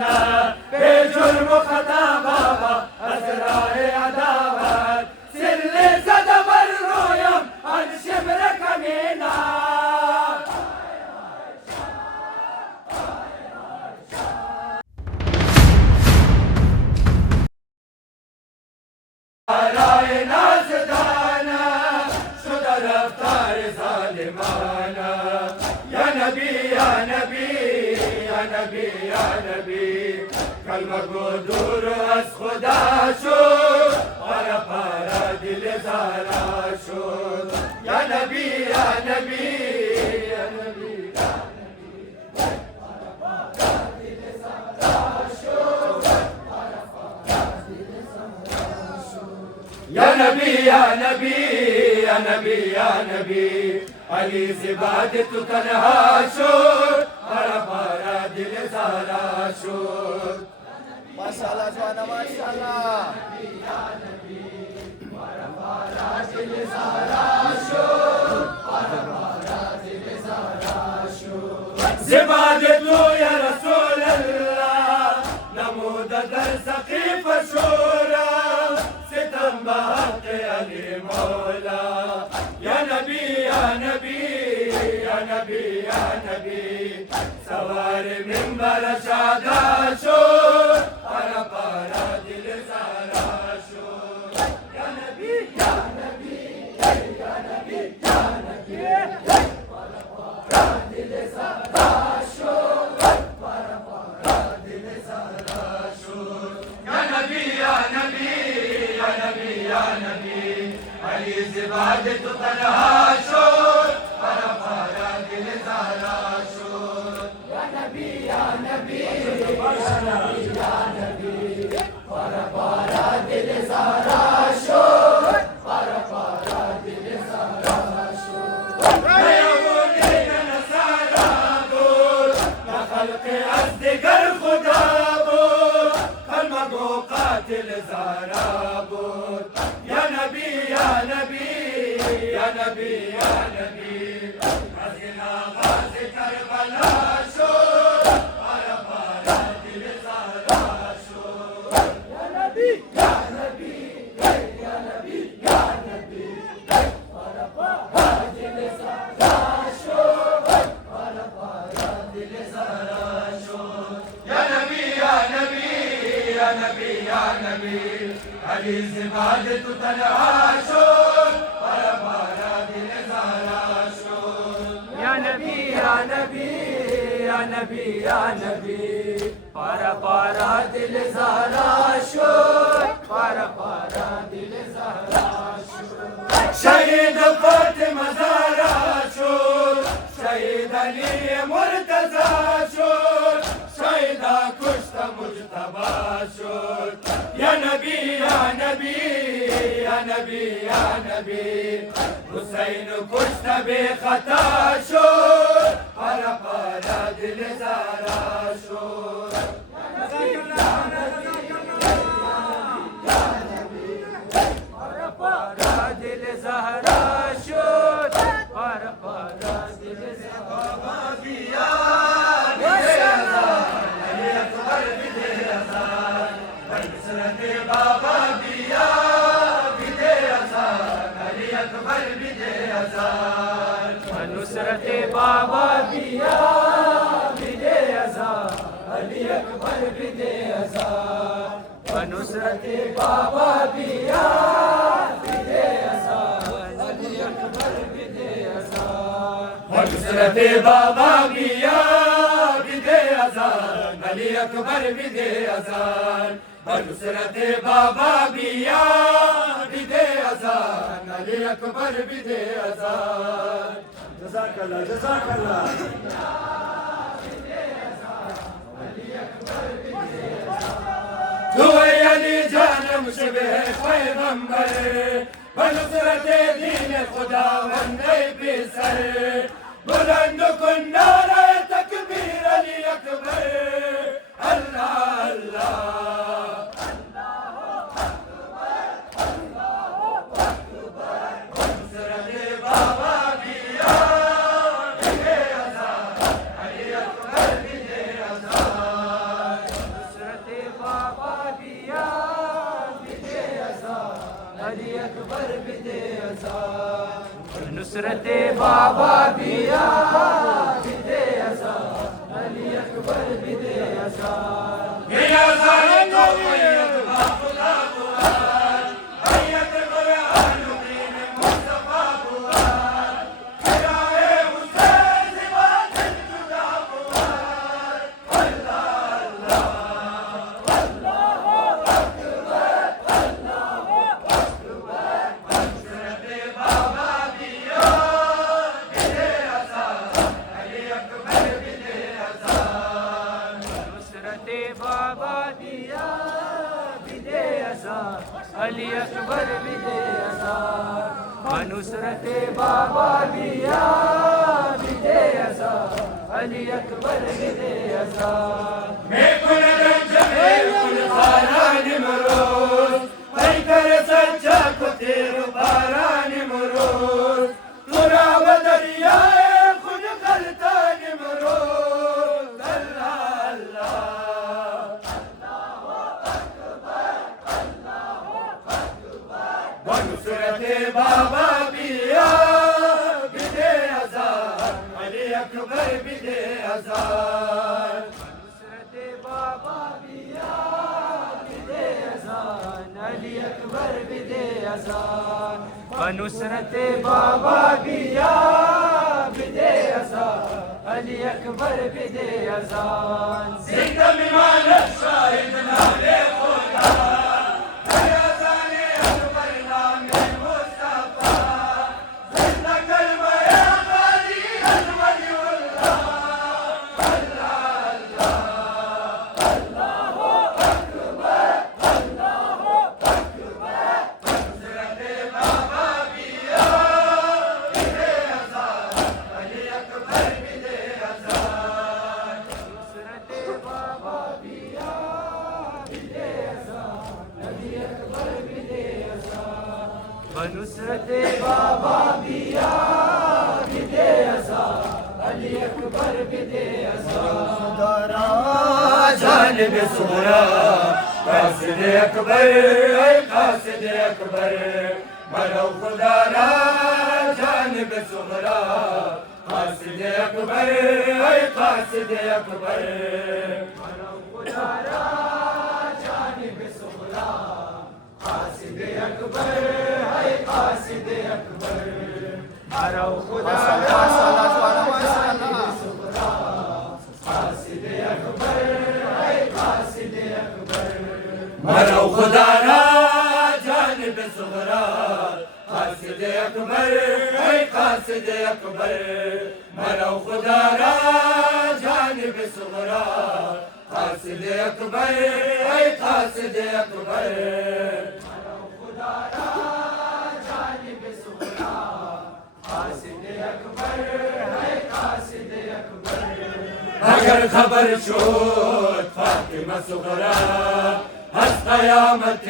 بے جرم و خطا بابا ازرائے عداوت سل زده بر رویم آن شمر کمینه برای نازدانه شده رفتار ظالمانه یا نبی یا نبی یا نبی یا نبی کلمه گو دور از خدا شد پارا پارا دل زارا شد یا نبی یا نبی یا نبی یا نبی یا نبی یا نبی یا نبی علی زباد تو تنہا شد پارا پارا دل زارا شد ماشاءاللہ جوانا ماشاءاللہ یا نبی پارا پارا دل زارا شد پارا پارا دل زارا شد زباد تو یا رسول اللہ نمود در سقیف شورا ستم بحق علی مولا یا نبی یا نبی یا نبی یا نبی سوار منبر شادا شد پارا پارا دل زارا شد یا نبی یا نبی یا نبی یا نبی پارا پارا دل زارا شد پارا پارا دل زارا شد یا نبی یا نبی یا نبی یا نبی علی زباد تو تنہا شد پارا پارا دل زارا شد یا نبی یا نبی یا نبی یا نبی پارا پارا دل زارا شد پارا پارا دل زارا شد نیا بودین نصارا بود نہ خلق از دیگر خدا بود کلمہ گو قاتل زارا بود یا نبی یا نبی یا نبی یا نبی غازی غازی کربلا شد پارا پارا دل زارا شد یا نبی یا نبی یا نبی یا نبی پارا پارا دل زارا شد پارا پارا دل زارا شد یا نبی یا نبی یا نبی یا نبی علی زباد تو تنہا شد پارا پارا دل زارا شد یا نبی یا نبی یا نبی یا نبی پارا پارا دل زارا شد پارا پارا دل زارا شد شہید فاطمہ زارا شد شہید علی مرتضی شد شہیدہ کشت مجتبی شد یا نبی یا نبی یا نبی یا نبی حسین کشت بے خطا شد پارا پارا دل زارا شد پارا پارا دل زارا شد پارا پارا دل زارا بیا بابا بیا بدے ازان علی اکبر بدے ازان نصرت بابا بیا بدے ازان علی اکبر بدے ازان نصرت بابا بیا بدے ازان علی اکبر بدے ازان نصرت بابا بیا بدے ازان علی اکبر بدے ازان نصرت بابا بیا بدے ازان علی اکبر بدے ازان جزاک اللہ جزاک اللہ تو علی جان مشبہ پیغمبر بنصرت دین خداوند پسر بلند کن نعرہ تکبیر علی اکبر اللہ اللہ نصرت بابا بھی یاد دے ازار علی اکبر بھی دے ازار یہ ازار کو قیت با خدا قرآن قیت قرآن دین مصطفیٰ قرآن خیرائے حسین زبا دل جدا قرآن اللہ اللہ اللہ اکبر اللہ اکبر نصرت بابا بھی یاد دے ازار علی اکبر بھی دے ازار نصرت بابا دیا بھی دے ازار علی اکبر بھی دے ازار نصرت بابا دیا بھی دے ازار علی اکبر بھی دے ازار میں کن جمیل کن خاران مروز پیکر سچا کو تیر باران مروز ترا بدریائے خود کرتان مروز اللہ اللہ ونصرت بابا بیا بدے ازار علی اکبر بدے ازار نصرت بابا بیا بدے ازار علی اکبر بدے ازار ونصرت بابا بیا بدے ازار علی اکبر بدے ازار زندہ میمانت شاہد نام خدا نصرت بابا بیا بدے ازار علی اکبر بدے ازار جانب سغرا قاصد اکبر اے قاصد اکبر مرو خدا را جانب سغرا قاصد اکبر اے قاصد اکبر مرو خدا را جانب سغرا قاصد اکبر قاصد اکبر مرو خدا را جانب سغرا قاصد اکبر اے قاصد اکبر مرو خدا را جانب سغرا قاصد اکبر اے قاصد اکبر مرو خدا را جانب سغرا قاصد اکبر اے قاصد اکبر مرو خدا را جانب سغرا قاصد اکبر اے قاصد اکبر اگر خبر شد فاطمہ صغرا از قیامت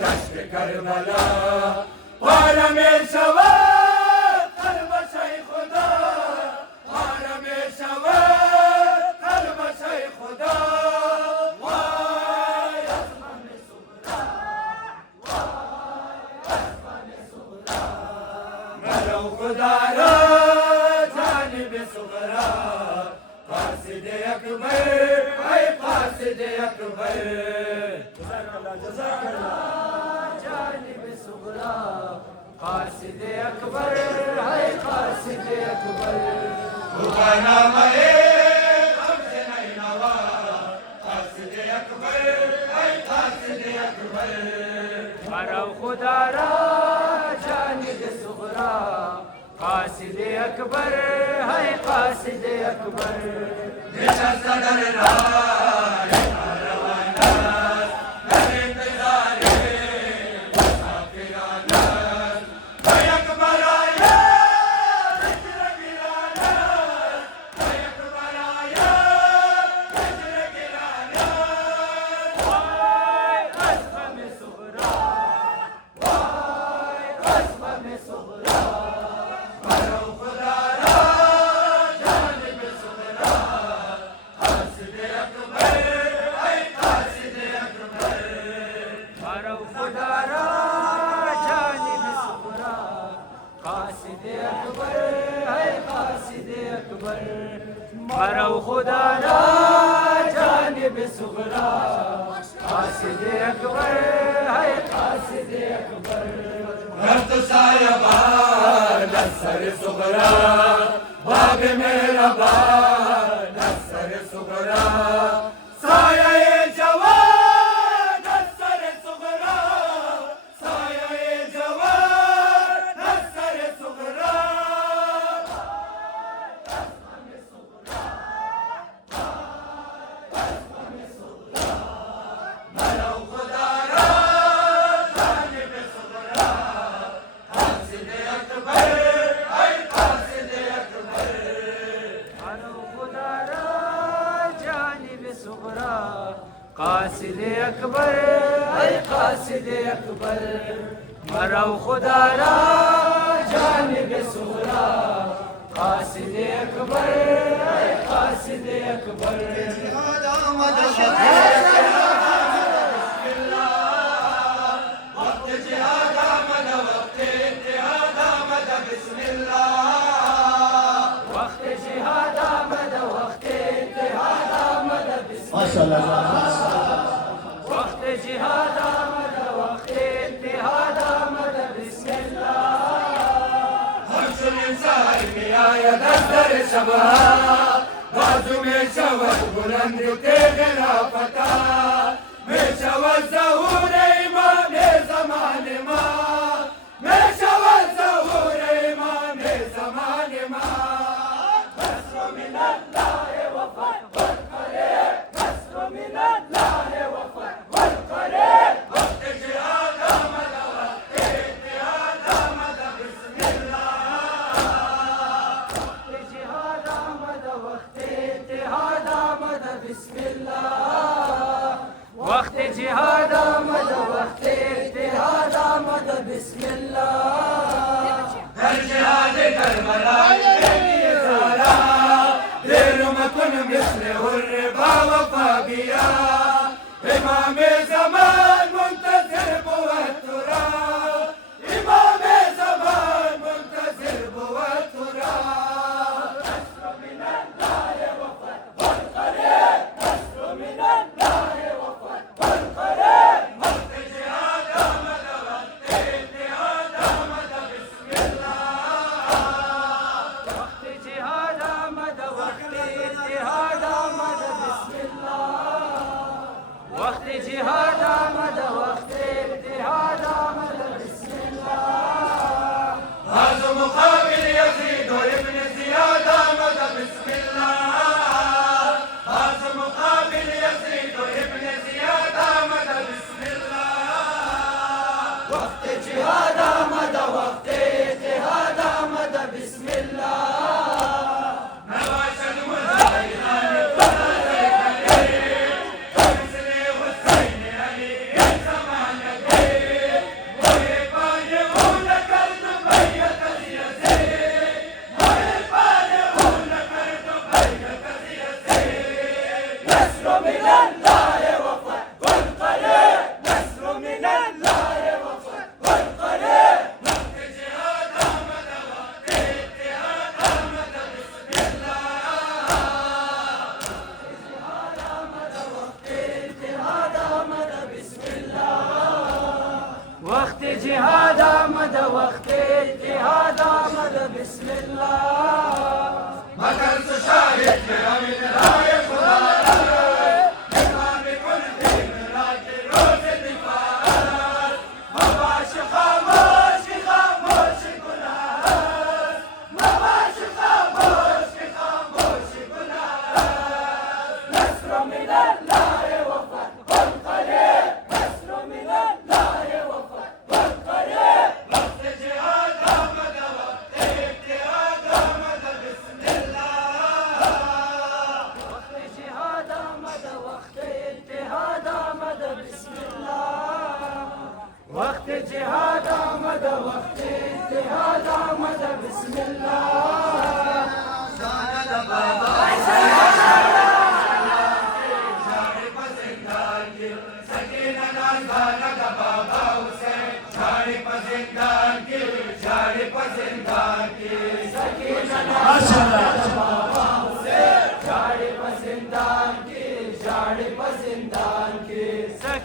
دشت کربلا پاره می شود قلبش ای خدا پاره می شود قلبش ای خدا وای از من صغرا وای از من صغرا مرو خدا را جانب صغرا قاصد اکبر ای قاصد اکبر جزاک اللہ جانب صغرا قاصد اکبر ای قاصد اکبر خدا نام قبض نینوا قاصد اکبر ای قاصد اکبر مرو خدا را جانب صغرا قاصد اکبر ای قاصد اکبر نشست در راه کاروانات در انتظار مسافرانات و اکبر آیا هجر گرانات و اکبر آیا هجر گرانات وای از غم صغرا وای از غم صغرا مرو خدا را جانب صغرا قاصد اکبر مرو خدا را جانب صغرا قاصد اکبر ہے قاصد اکبر رفت سایہ بار سر صغرا باب میرا بار سر صغرا سایہ جوان سر صغرا سایہ جوان سر صغرا مرو خدا را جانب صغرا قاصد اکبر اے قاصد اکبر مرو خدا را جانب صغرا قاصد اکبر اے قاصد اکبر مرو خدا را جانب صغرا قاصد اکبر اے قاصد اکبر وقت جہاد آمد وقت اتحاد آمد بسم اللہ وقت جہاد آمد وقت اتحاد آمد بسم اللہ وقت جہاد آمد وقت اتحاد آمد بسم اللہ ہم سنیں سہر میں آیا دستر شبہ بازو میں شود بلند تیغ رافتا میں شود ظہور امام زمان ما میں شود ظہور امام زمان ما نصر من اللہ وفتح والقریب نصر من اللہ وفتح والقریب وقت جہاد آمد وقت اتحاد آمد بسم اللہ وقت جہاد آمد وقت اتحاد آمد بسم اللہ وقت جہاد آمد وقت اتحاد آمد بسم اللہ در جہاد کربلا میری زارا دیر مکن مثل الربا وفا گیا امام زمان منتظر بود ترا امام زمان منتظر بود ترا نصر من اللہ وفتح والقریب نصر من اللہ وفتح والقریب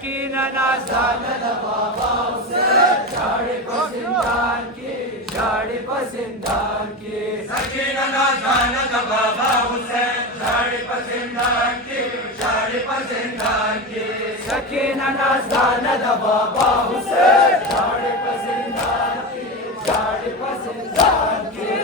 سکینہ نازدان دا بابا حسین جھاڑ پسندان کی جھاڑ پسندان کی سکینہ نازدان دا بابا حسین جھاڑ پسندان کی جھاڑ پسندان کی سکینہ نازدان دا بابا حسین جھاڑ پسندان کی جھاڑ پسندان کی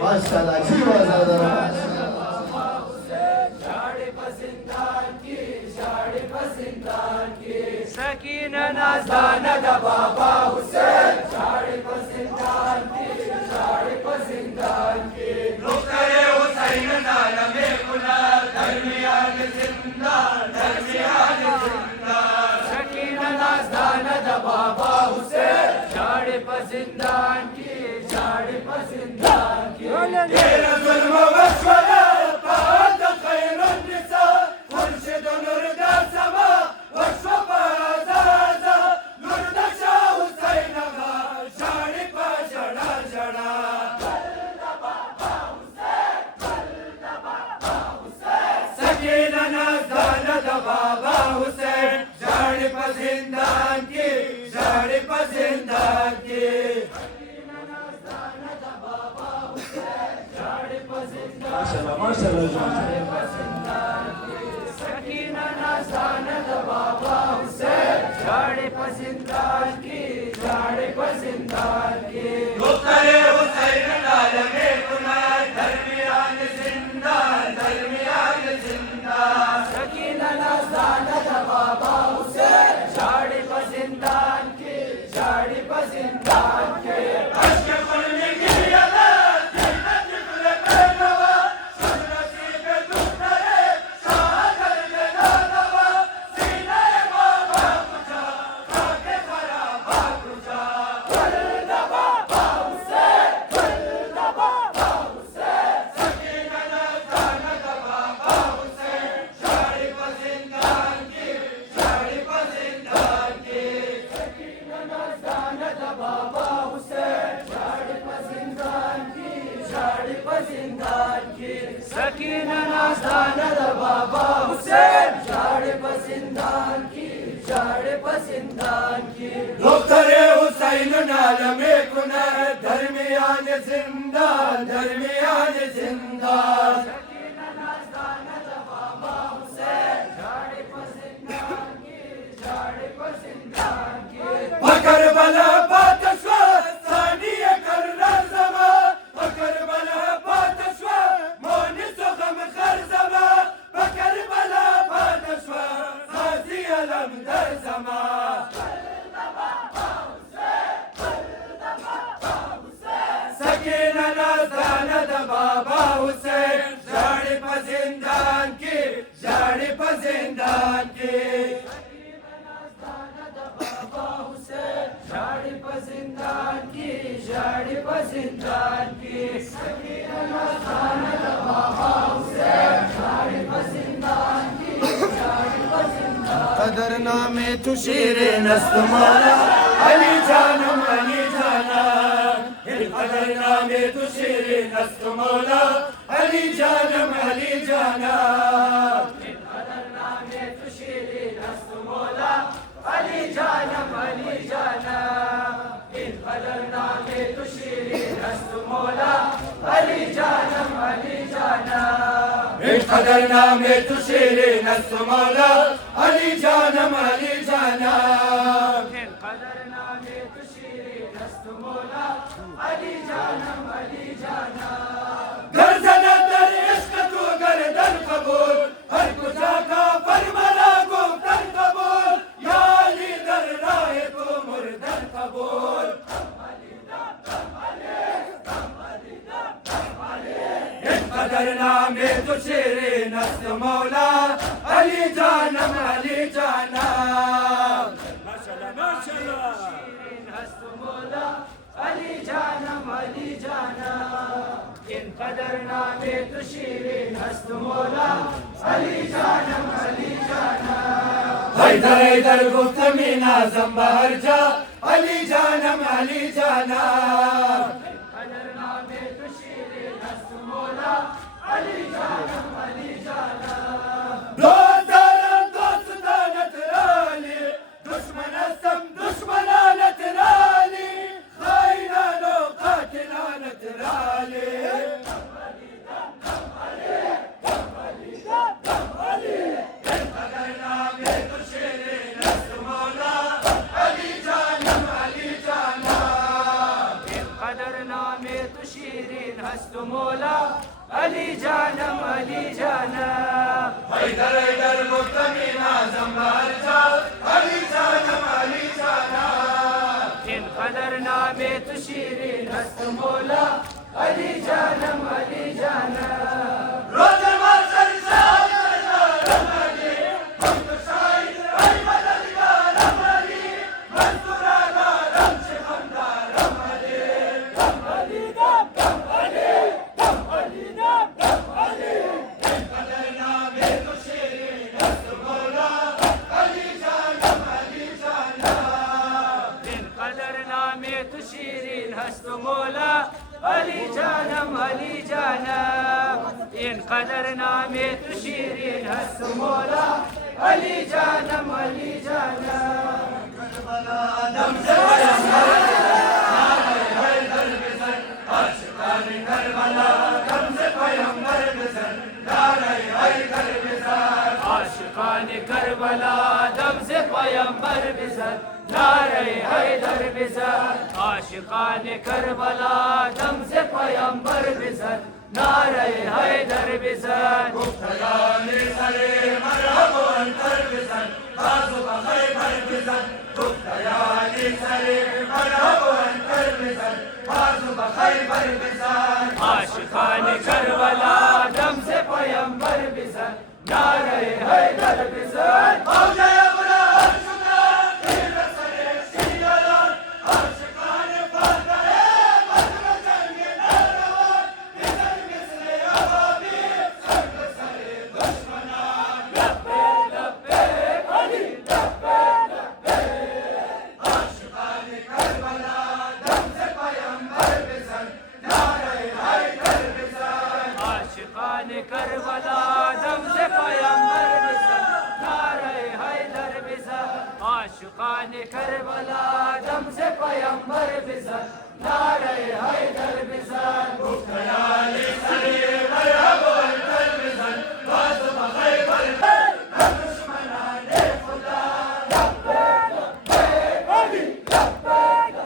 ماشاءاللہ جی وزادہ سکینہ نازدان دا بابا حسین جھاڑ پسندان کی جھاڑ پسندان کی دختر حسین عالم کنار درمیان زندان درمیان زندان سکینہ نازدان دا بابا حسین جھاڑ پسندان کی جھاڑ پسندان کی تیرا ظلم و وشولا بعد خیر النساء مرشد نور دا سما وشو پازازا نور دا شاہ حسین آغا شاڑی پا جڑا جڑا سکینہ نازدان دا بابا حسین جھاڑ پسندان کی جھاڑ پسندان کی ماشاءاللہ ماشاءاللہ سکینہ نازدان دا بابا حسین جھاڑ پسندان کی جھاڑ پسندان کی دختر حسین عالم کنار درمیان زندان درمیان زندان سکینہ نازدان دا بابا حسین جھاڑ پسندان کی جھاڑ پسندان کی سکینہ نازدان دا بابا حسین جھاڑ پسندان کی جھاڑ پسندان کی دختر حسین عالم کنار درمیان زندان درمیان زندان سکینہ نازدان دا بابا حسین جھاڑ پسندان کی جھاڑ پسندان کی پکر بلا پاتشوا ثانی کرنا زما پکر بلا پاتشوا مونس و غم خر زما پکر بلا پاتشوا غازی علم در زما سکینہ نازدان دا بابا حسین جھاڑ پسندان کی جھاڑ پسندان کی جھاڑ پسندان کی جھاڑ پسندان کی سکینہ نازدان دا بابا حسین جھاڑ پسندان کی جھاڑ پسندان قدر نامے تو شیر نست مولا علی جانم علی جانا قدر نامے تو شیر نست مولا علی جانم علی جانا قدر نامے تو شیر نست مولا علی جانم علی جانا قدر نامے تو شیر نست مولا علی جانم علی جانا قدر نامے تو شیر نست مولا علی جانم علی جانا قدر نامے تو شیر نست مولا علی جانم علی جانا گردن در عشق تو گردن قبول ہر کجا کا فرمانا گفتن قبول یا علی در راہ تو مردن قبول قدر نامے تو شیر نست مولا علی جانم علی جانا ماشاءاللہ ماشاءاللہ شیر نست مولا علی قدر نام تو شیرین است مولا علی جانم علی جانم حیدر حیدر گفتم این اعظم به هر جا علی جانم علی جانم قدر نام تو شیرین است مولا علی جانم علی جانم دوست دارم دوستانت رالی دشمن هستم دشمنانت رالی خائنان و قاتلانت رالی مولا علی جانم علی جانم حیدر حیدر گفتم این اعظم بر جا علی جانم علی جانم این قدر نام تو شیرین است مولا علی جانم علی جانم روز محشر شاهدارم علی هم تو شاهد ای مددگارم علی منصور دارم شیخم دارم علی دم علی دم دم علی دم علی دم دم علی این قدر نام تو شیرین است مولا علی جانم علی جانم این قدر نام تو شیرین است مولا علی جانم علی جانم این قدر نام تو شیرین است مولا علی جانم علی جانم کربلا دم سے پیامبر حیدر بزن عاشقان کربلا دم سے پیامبر بزن نعرہ حیدر بزن عاشقان کربلا دم سے پیامبر بزن نعرہ حیدر بزن عاشقان کربلا دم سے پیامبر بزن نعرہ حیدر بزن گفتگان سرے مرحب و انتر بزن بازو بخیبر بزن گفتگان سرے مرحب و انتر بزن بازو بخیبر بزن عاشقان کربلا دم سے پیامبر بزن نعرہ حیدر بزن موجہ ابراہیم شکران خیر سرے شیعان عاشقان فاتح بدر جنگ ناروان بزن مثل ابابیل سنگ سرے دشمنان لبیک لبیک علی لبیک لبیک عاشقان کربلا دم سے پیامبر بزن نعرہ حیدر بزن عاشقان کربلا دم سے پیامبر بزن نعرہ حیدر بزن عاشقان کربلا دم سے پیامبر بزن نعرہ حیدر بزن گفتگان سرے مرحب و انتر بزن بازو بخیبر دشمنان خدا لبیک لبیک علی لبیک لبیک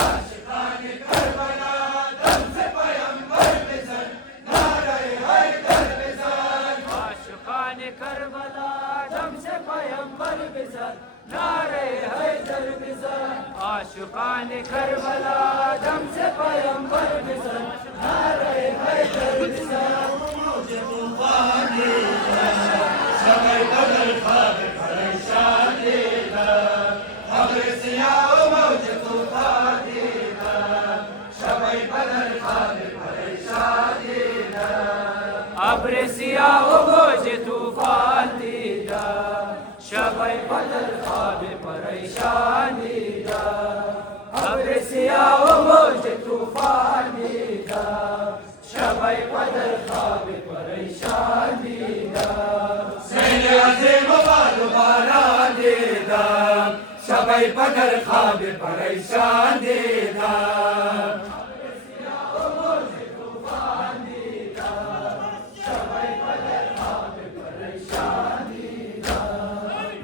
عاشقان کربلا دم سے پیامبر بزن نعرہ حیدر بزن عاشقان کربلا دم سے پیامبر بزن نعرہ حیدر بزن عاشقان کربلا دم سے پیامبر بزن نعرہ حیدر بزن موج طوفان دیدم شب بدر خواب پریشان دیدم ابر سیاه و موج طوفان دیدم شب بدر خواب پریشان دیدم ابر سیاه و موج طوفان دیدم شب بدر خواب پریشان دیدم ابر سیاه و موج طوفان دیدم شب بدر خواب پریشان دیدم سیل عظیم و باد و باران دیدم شب بدر خواب پریشان دیدم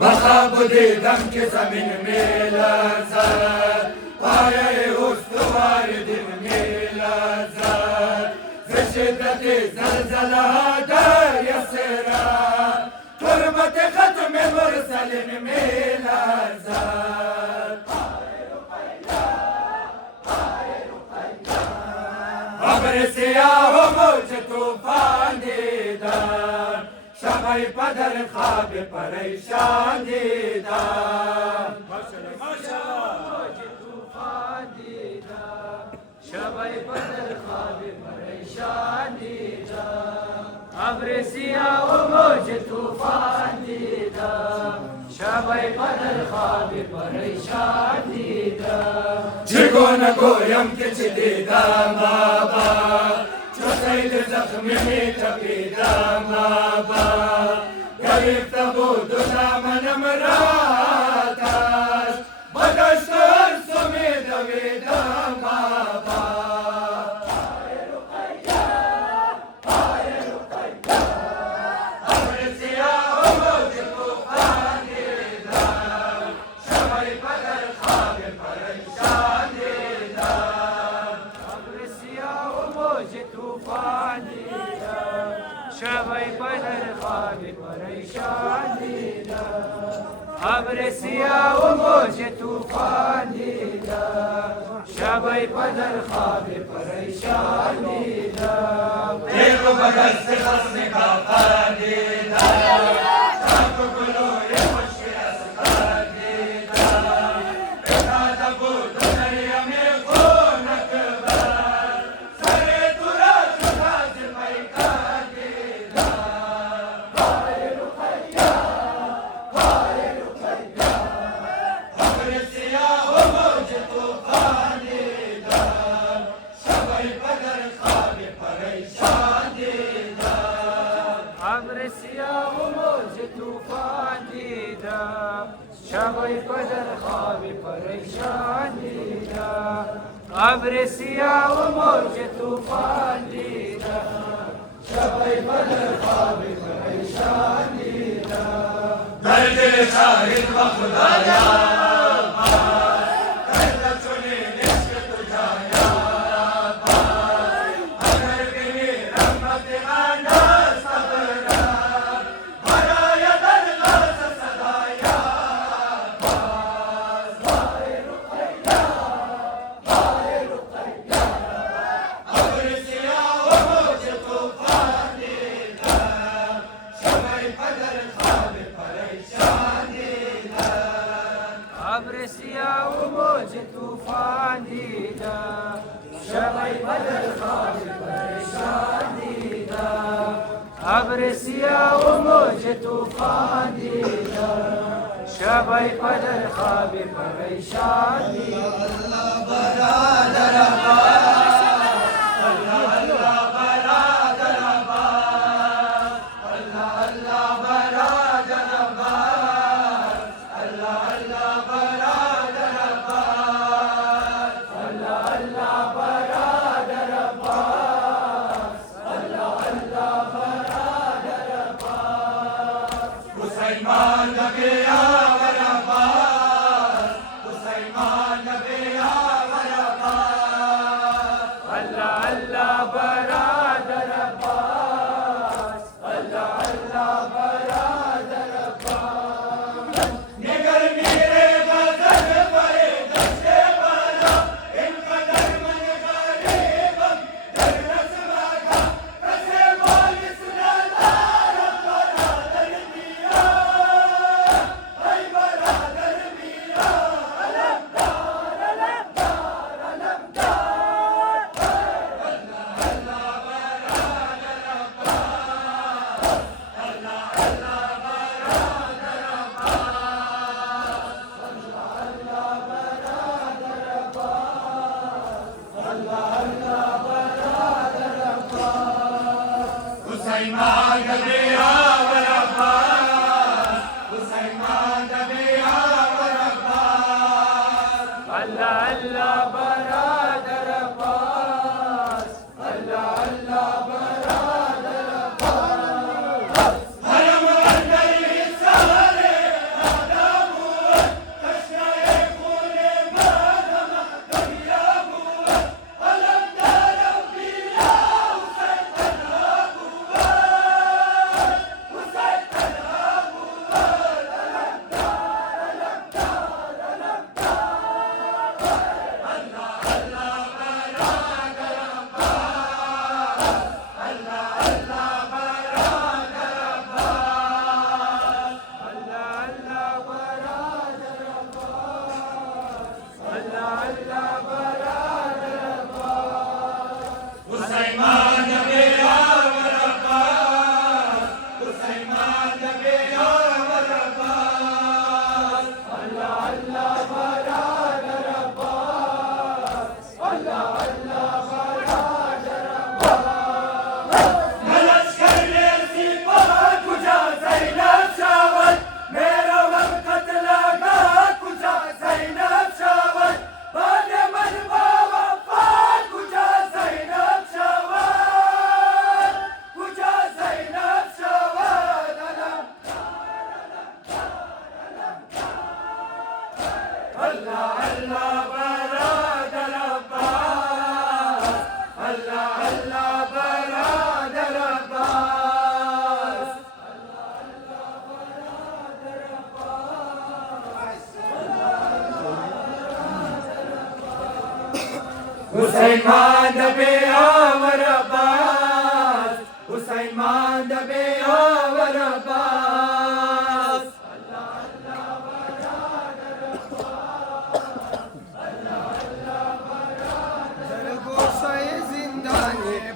بخواب دیدم که زمین میلرزد پایه استوار دل میلرزد ز شدت زلزله ها دریا سرد تربت ختم مرسلین میلرزد ابر سیاه و موج طوفان دیدم شب بدر خواب پریشان دیدم موج طوفان دیدم شب بدر خواب پریشان ابر سیاه و موج طوفان دیدم شبای بدر خواب پریشان دیدم چگونه گویم که چه دیدم بابا چو سیل زخمی می تپیدم بابا گرفته بود و دامنم راتش با دشت ارسو می دویدم بابا شبای بدر خواب پریشان دیدم ابر سیاه و موج طوفان دیدم شبای بدر خواب پریشان دیدم تیغ و بدست خصم کافر دیدم شب و گلوی خوشی اسکر دیدم بتاده بود و دریم خون اکبر سر تو را شد از پیکر شبای بدر خواب پریشان دیدم ابر سیاه و موج طوفان دیدم شبای بدر خواب پریشان دیدم در دل شاهد و خدایا ابر سیاه و موج طوفان دیدم شبای بدر خواب پریشان دیدم ابر سیاه و موج طوفان دیدم شبای بدر خواب پریشان دیدم الله برادر عباس الله الله برادر عباس الله الله برادر عباس الله الله برادر عباس الله الله برادر عباس الله الله برادر عباس حسین نبی آور عباس حسین نبی آور عباس الله الله برادر عباس الله الله برادر عباس نگر میرے غزل پرے دستے پالا ان قدر من غریبم در نسمہ کا کسے باعث نادار برادر دیا ای اللہ اللہ برادر عباس، اللہ اللہ برادر عباس، حسین ماند بے آور عباس، حسین ماند بے آور عباس،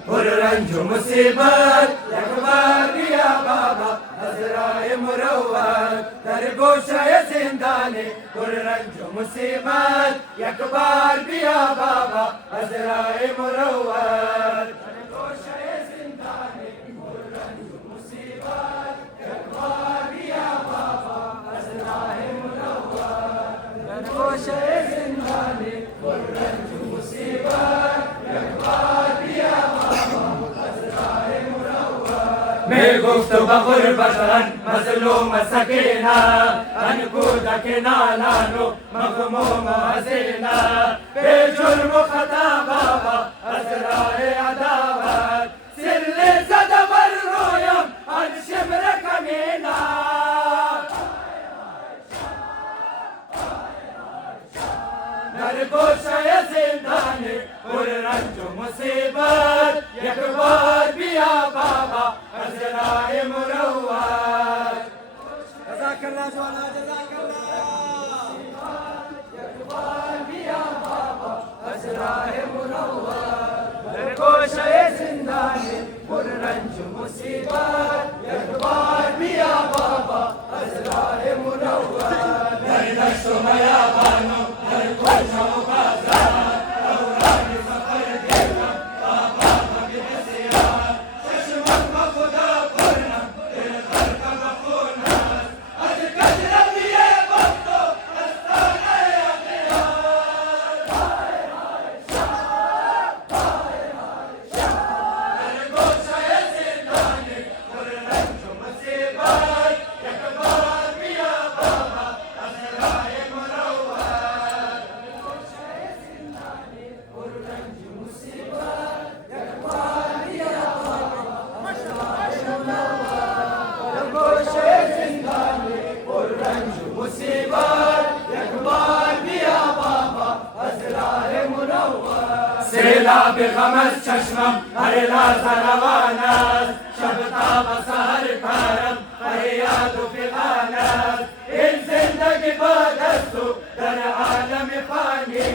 پر رنج و مصیبت یک بار بیا بابا عذرائے مروت در گوشہ زندان، پر رنج و مصیبت یک بار بیا بابا عذرائے مروت در گوشہ زندان، پر رنج و مصیبت یک بار بیا بابا عذرائے مروت در گوشہ زندان، پر رنج و مصیبت یک بار بیا میں گفت بغربت ان مظلوم سکینہ، ان کودک نالانو مغموم حزینہ، بے جرم و خطا بابا عذرائے عداوت، سر زد بر رویم ان شمر کمینہ، در گوشہ زندان پر رنج و مصیبت یک بار بیا بابا عذرائے مروت، جزاک اللہ جوانا جزاک اللہ، یک بار بیا بابا عذرائے مروت، در گوشہ زندان پر رنج و مصیبت یک بار بیا بابا عذرائے مروت، در دشت و بیابانو در کوچہ و بازار دوران سفر دیدم آباد بی بسیار، چشمم با خدا پرنم دل غرق بخون است، از کجرمی وقت و استانه اغیار، در گوشہ زندان پر رنج و مصیبت یک بار بیا بابا عذرائے مروت، سیلاب غم از چشمم هر لحظه روان است، شب تا به سحر کارم فریاد و فغان است، این زندگی باد است و در عالم فانی،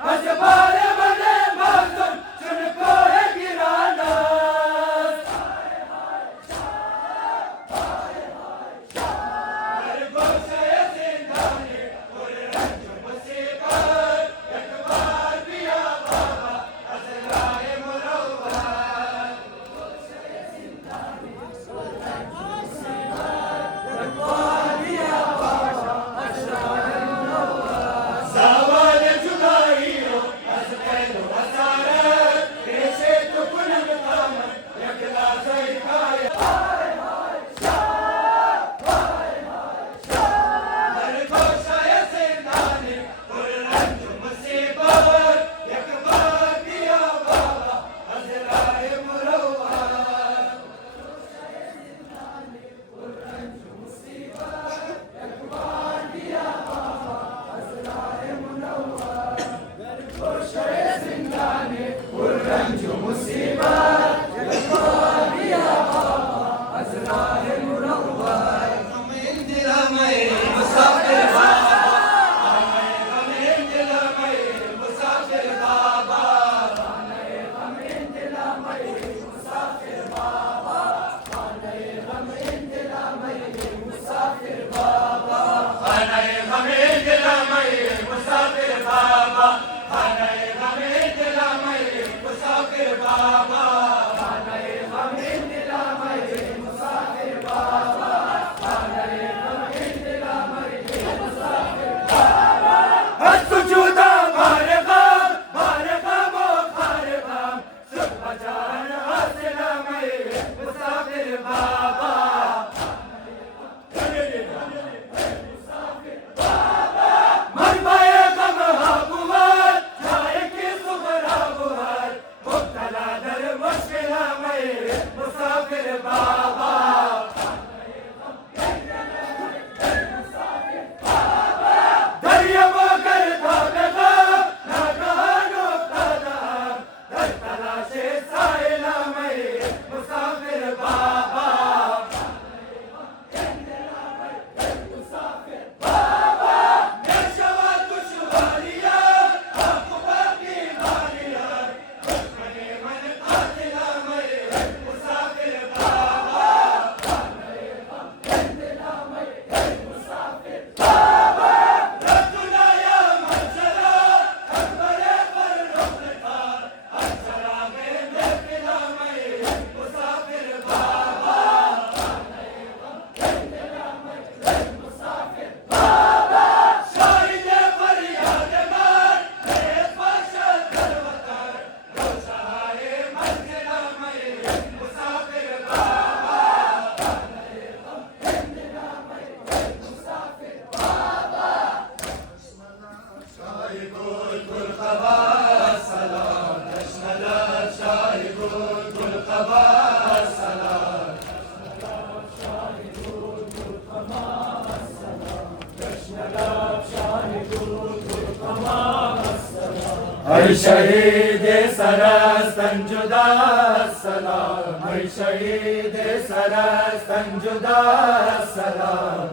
از بار من مغزم چون کوه گران است، در گوشہ زندان پر رنج و مصیبت یک بار بیا بابا عذرائے مروت، یک بار بیا بابا عذرائے ای شہید سرستن جدا سلام، ای شہید سرستن جدا سلام،